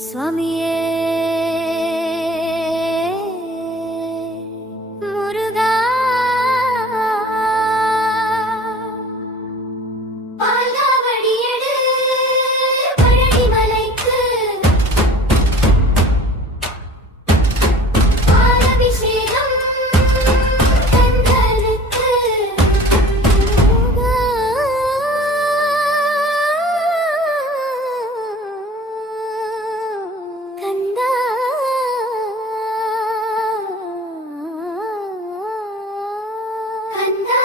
Swami and I